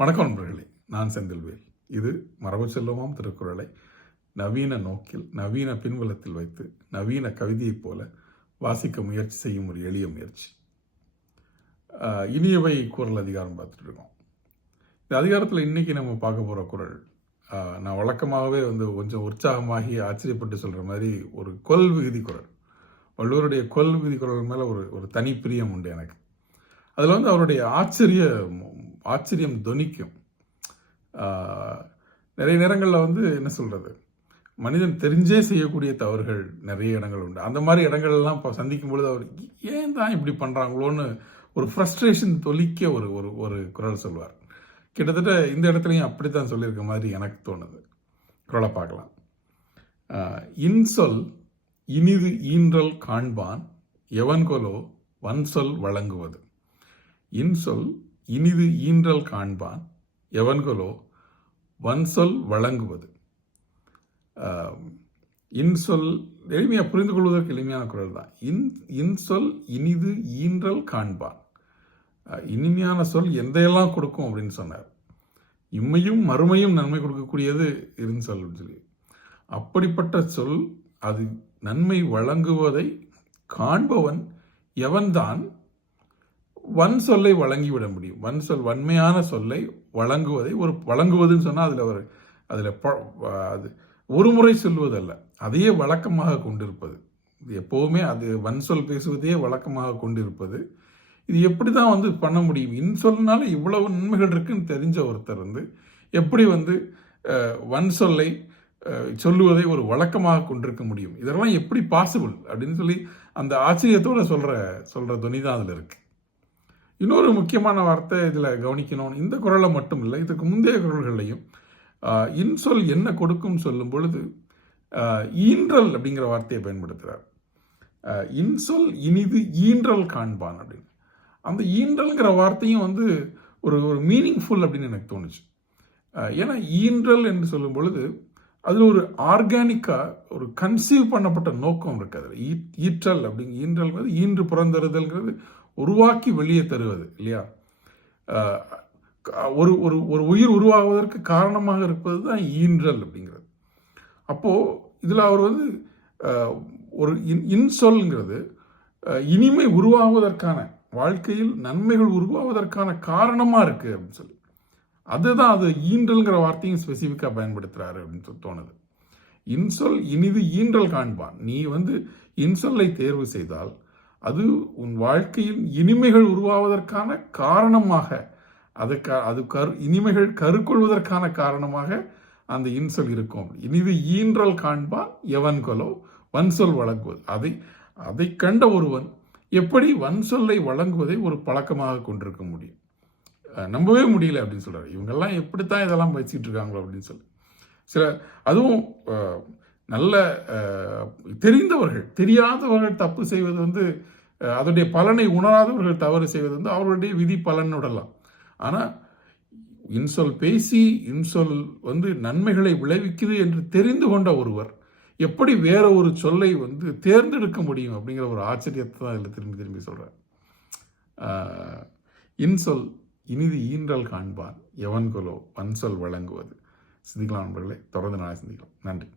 வணக்கம் நண்பர்களே நான் செந்தில்வேல் இது மரபு செல்வமாம் திருக்குறளை நவீன நோக்கில் நவீன பின்புலத்தில் வைத்து நவீன கவிதையைப் போல வாசிக்க முயற்சி செய்யும் ஒரு எளிய முயற்சி. இனியவை குரல் அதிகாரம் பார்த்துட்டு இருக்கோம். இந்த அதிகாரத்தில் இன்னைக்கு நம்ம பார்க்க போகிற குரல் நான் வழக்கமாகவே வந்து கொஞ்சம் உற்சாகமாகி ஆச்சரியப்பட்டு சொல்கிற மாதிரி ஒரு கொல் விகுதி குரல். வள்ளுவருடைய கொல் விகுதி குரல் மேலே ஒரு ஒரு தனி பிரியம் உண்டு எனக்கு. அதில் வந்து அவருடைய ஆச்சரிய ஆச்சரியம் தொனிக்கும் நிறைய நேரங்களில் வந்து என்ன சொல்கிறது மனிதன் தெரிஞ்சே செய்யக்கூடிய தவறுகள் நிறைய இடங்கள் உண்டு. அந்த மாதிரி இடங்கள்லாம் இப்போ சந்திக்கும் பொழுது அவர் ஏன் தான் இப்படி பண்ணுறாங்களோன்னு ஒரு ஃப்ரஸ்ட்ரேஷன் தொலிக்க ஒரு ஒரு ஒரு குரல் சொல்வார் கிட்டத்தட்ட இந்த இடத்துலையும் அப்படித்தான் சொல்லியிருக்க மாதிரி எனக்கு தோணுது. குரலை பார்க்கலாம். இன்சொல் இனிது ஈன்றல் காண்பான் எவன்கொலோ வன்சொல் வழங்குவது. இன்சொல் இனிது ஈன்றல் காண்பான் எவன்களோ வன்சொல் வழங்குவது. இன்சொல் எளிமையாக புரிந்து கொள்வதற்கு எளிமையான குரல் தான். இன் இன்சொல் இனிது ஈன்றல் காண்பான். இனிமையான சொல் எந்தையெல்லாம் கொடுக்கும் அப்படின்னு சொன்னார். இம்மையும் மறுமையும் நன்மை கொடுக்கக்கூடியது இருஞ்சொல் அப்படின்னு சொல்லி. அப்படிப்பட்ட சொல் அது நன்மை வழங்குவதை காண்பவன் எவன்தான் வன் சொல்லை வழங்கிவிட முடியும். வன் சொல் வன்மையான சொல்லை வழங்குவதை ஒரு வழங்குவதுன்னு சொன்னால் அதில் ஒரு அதில் அது ஒரு முறை சொல்வதல்ல. அதையே வழக்கமாக கொண்டிருப்பது. இது எப்போவுமே அது வன் சொல் பேசுவதையே வழக்கமாக கொண்டிருப்பது. இது எப்படி தான் வந்து பண்ண முடியும்? இன்சொல்னால இவ்வளவு நன்மைகள் இருக்குன்னு தெரிஞ்ச ஒருத்தர் வந்து எப்படி வந்து வன் சொல்லை சொல்லுவதை ஒரு வழக்கமாக கொண்டிருக்க முடியும்? இதெல்லாம் எப்படி பாசிபிள் அப்படின்னு சொல்லி அந்த ஆச்சரியத்தோட சொல்கிற சொல்கிற துணி தான் அதில் இருக்குது இன்னொரு முக்கியமான வார்த்தை இதில் கவனிக்கணும் இந்த குரலை மட்டும் இல்லை இதுக்கு முந்தைய குரல்கள்லையும் இன்சொல் என்ன கொடுக்கும் சொல்லும் பொழுது ஈன்றல் அப்படிங்கிற வார்த்தையை பயன்படுத்துகிறார் இன்சொல் இனிது ஈன்றல் காண்பான் அப்படின்னு. அந்த ஈன்றல்ங்கிற வார்த்தையும் வந்து ஒரு ஒரு மீனிங்ஃபுல் அப்படின்னு எனக்கு தோணுச்சு. ஏன்னா ஈன்றல் என்று சொல்லும் பொழுது அதில் ஒரு ஆர்கானிக்காக ஒரு கன்சீவ் பண்ணப்பட்ட நோக்கம் இருக்குது அதில். ஈ ஈற்றல் அப்படிங்க ஈன்றல்ங்கிறது ஈன்று புறந்தருதல்ங்கிறது உருவாக்கி வெளியே தருவது இல்லையா? ஒரு ஒரு ஒரு உயிர் உருவாகுவதற்கு காரணமாக இருப்பது தான் ஈன்றல் அப்படிங்கிறது. அப்போது இதில் அவர் வந்து ஒரு இன் இன்சொல்ங்கிறது இனிமை உருவாகுவதற்கான வாழ்க்கையில் நன்மைகள் உருவாவதற்கான காரணமாக இருக்குது அப்படின்னு சொல்லி. அதுதான் அது ஈன்றல்ங்கிற வார்த்தையும் ஸ்பெசிஃபிக்காக பயன்படுத்துகிறாரு அப்படின்னு சொல்லி தோணுது. இன்சொல் இனிது ஈன்றல் காண்பான். நீ வந்து இன்சொல்லை தேர்வு செய்தால் அது உன் வாழ்க்கையில் இனிமைகள் உருவாவதற்கான காரணமாக அதுக்கு அது கரு இனிமைகள் கருக்கொள்வதற்கான காரணமாக அந்த இன்சொல் இருக்கும். இனிது ஈன்றல் காண்பான் எவன்கொலோ வன்சொல் வழங்குவது. அதை அதை கண்ட ஒருவன் எப்படி வன்சொல்லை வழங்குவதை ஒரு பழக்கமாக கொண்டிருக்க முடியும்? நம்பவே முடியல அப்படின்னு சொல்கிறார் இவங்கெல்லாம் எப்படித்தான் இதெல்லாம் வச்சுக்கிட்டு இருக்காங்களோ அப்படின்னு சொல்லி. சில அதுவும் நல்ல தெரிந்தவர்கள் தெரியாதவர்கள் தப்பு செய்வது வந்து அதனுடைய பலனை உணராதவர்கள் தவறு செய்வது வந்து அவர்களுடைய விதி பலன் விடலாம் ஆனால் இன்சொல் பேசி இன்சொல் வந்து நன்மைகளை விளைவிக்குது என்று தெரிந்து கொண்ட ஒருவர் எப்படி வேற ஒரு சொல்லை வந்து தேர்ந்தெடுக்க முடியும் அப்படிங்கிற ஒரு ஆச்சரியத்தை தான் இதில் திரும்பி திரும்பி சொல்கிறார் இன்சொல் இனிது ஈன்றல் காண்பான் எவன்கொலோ வன்சொல் வழங்குவது. சிந்திக்கலாம் நண்பர்களே தொடர்ந்து நாளை சிந்திக்கலாம். நன்றி.